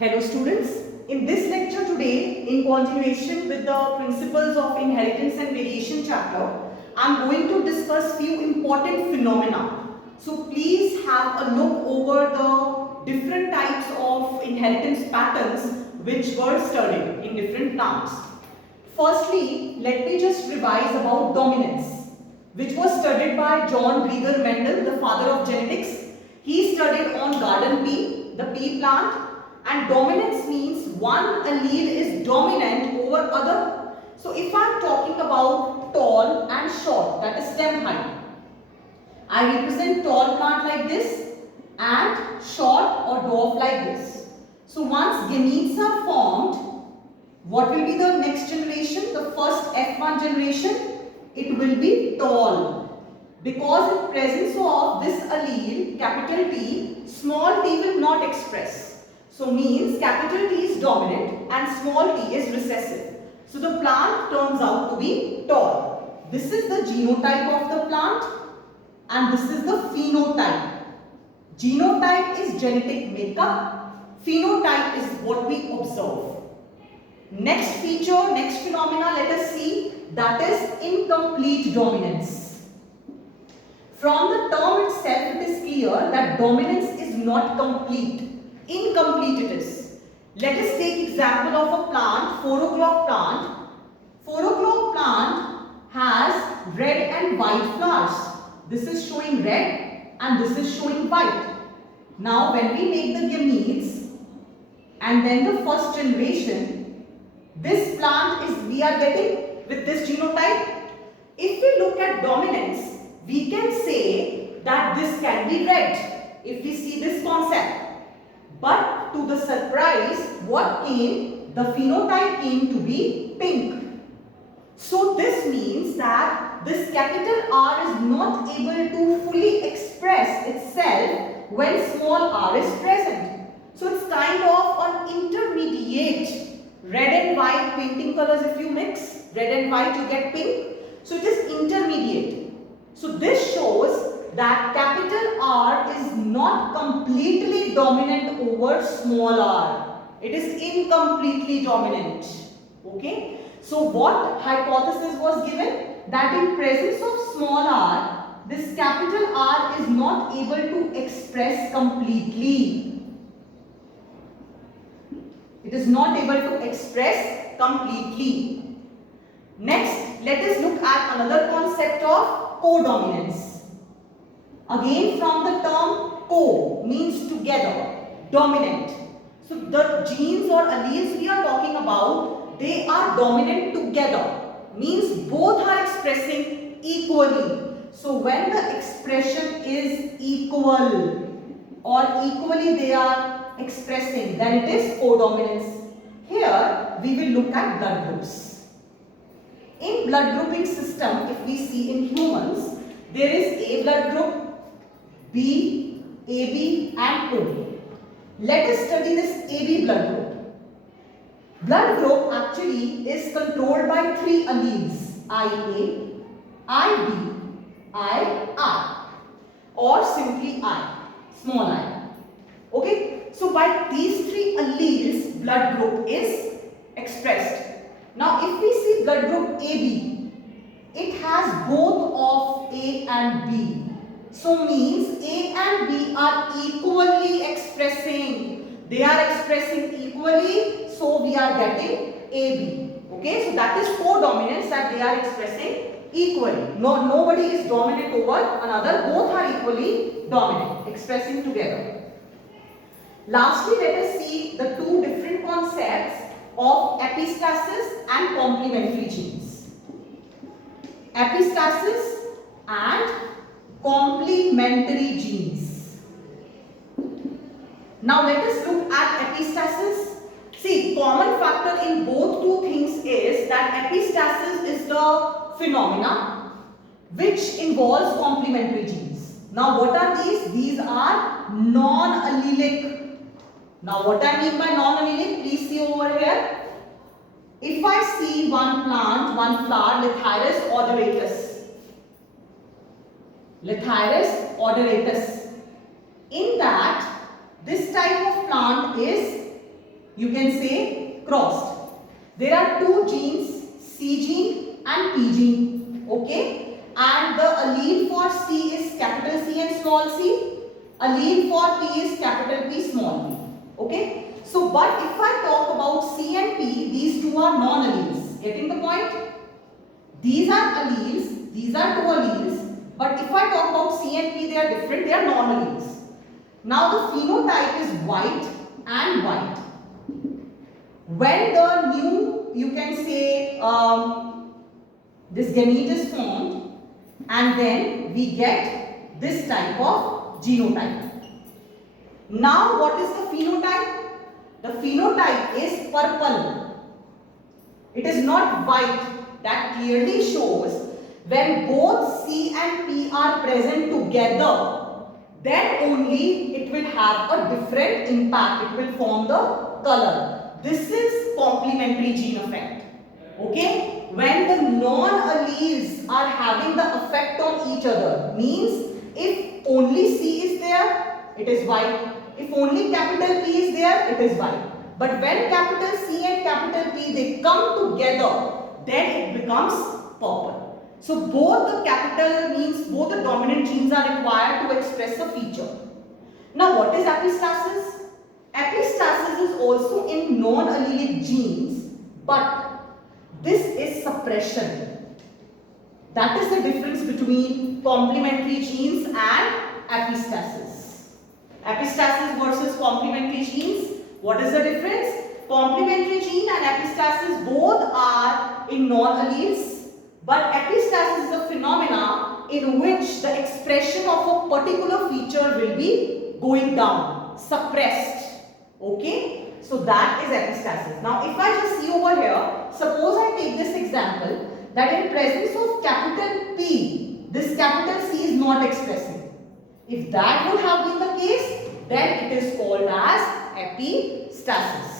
Hello students, in this lecture today, in continuation with the principles of inheritance and variation chapter, I am going to discuss few important phenomena. So please have a look over the different types of inheritance patterns which were studied in different plants. Firstly, let me just revise about dominance, which was studied by John Rieger Mendel, the father of genetics. He studied on garden pea, the pea plant, and dominance means one allele is dominant over other. So if I am talking about tall and short, that is stem height, I represent tall plant like this and short or dwarf like this. So once gametes are formed, what will be the next generation? The first F1 generation, it will be tall. Because in presence of this allele, capital T, small t will not express. So means capital T is dominant and small t is recessive. So the plant turns out to be tall. This is the genotype of the plant and this is the phenotype. Genotype is genetic makeup. Phenotype is what we observe. Next feature, next phenomena, let us see, that is incomplete dominance. From the term itself, it is clear that dominance is not complete. Incomplete it is. Let us take example of a plant, 4 o'clock plant. 4 o'clock plant has red and white flowers. This is showing red and this is showing white. Now when we make the gametes and then the first generation, this plant is, we are getting with this genotype. If we look at dominance, we can say that this can be red if we see this concept. But to the surprise, what came? The phenotype came to be pink. So this means that this capital R is not able to fully express itself when small r is present. So it's kind of an intermediate. Red and white painting colors, if you mix red and white you get pink. So it is intermediate. So this shows that capital R is not completely dominant over small r. It is incompletely dominant. Okay. So what hypothesis was given? That in presence of small r, this capital R is not able to express completely. It is not able to express completely. Next, let us look at another concept of codominance. Again, from the term co means together, dominant. So the genes or alleles we are talking about, they are dominant together. Means both are expressing equally. So when the expression is equal or equally they are expressing, then it is codominance. Here we will look at blood groups. In blood grouping system, if we see in humans, there is A blood group, B, AB and O. Let us study this AB blood group. Blood group actually is controlled by three alleles, IA, IB, IR, or simply I, small I. Okay, so by these three alleles, blood group is expressed. Now if we see blood group AB, it has both of A and B. So means A and B are equally expressing. They are expressing equally, so we are getting AB. Okay, so that is codominance, that they are expressing equally. Nobody is dominant over another. Both are equally dominant, expressing together. Lastly, let us see the two different concepts of epistasis and complementary genes. Epistasis and complementary genes. Now let us look at epistasis. See, common factor in both two things is that epistasis is the phenomena which involves complementary genes. Now what are these? These are non-allelic. Now what I mean by non-allelic, please see over here. If I see one plant, one flower, Lathyrus odoratus. Lathyrus odoratus. In that, this type of plant is you can say crossed. There are two genes, C gene and P gene, okay? And the allele for C is capital C and small c. Allele for P is capital P, small p, okay? So, but if I talk about C and P, these two are non-alleles. Getting the point? These are alleles, these are two alleles. But if I talk about C and P, they are different, they are non-alleles. Now the phenotype is white and white. When the new, you can say, this gamete is formed, and then we get this type of genotype. Now what is the phenotype? The phenotype is purple. It is not white. That clearly shows when both C and P are present together, then only it will have a different impact. It will form the color. This is complementary gene effect. Okay? When the non-alleles are having the effect on each other, means if only C is there, it is white. If only capital P is there, it is white. But when capital C and capital P, they come together, then it becomes purple. So both the capital means both the dominant genes are required to express a feature. Now what is epistasis? Epistasis is also in non-allelic genes, but this is suppression. That is the difference between complementary genes and epistasis. Epistasis versus complementary genes. What is the difference? Complementary gene and epistasis both are in non-alleles, but epistasis is a phenomena in which the expression of a particular feature will be going down, suppressed. Okay? So that is epistasis. Now if I just see over here, suppose I take this example that in presence of capital P, this capital C is not expressing. If that would have been the case, then it is called as epistasis.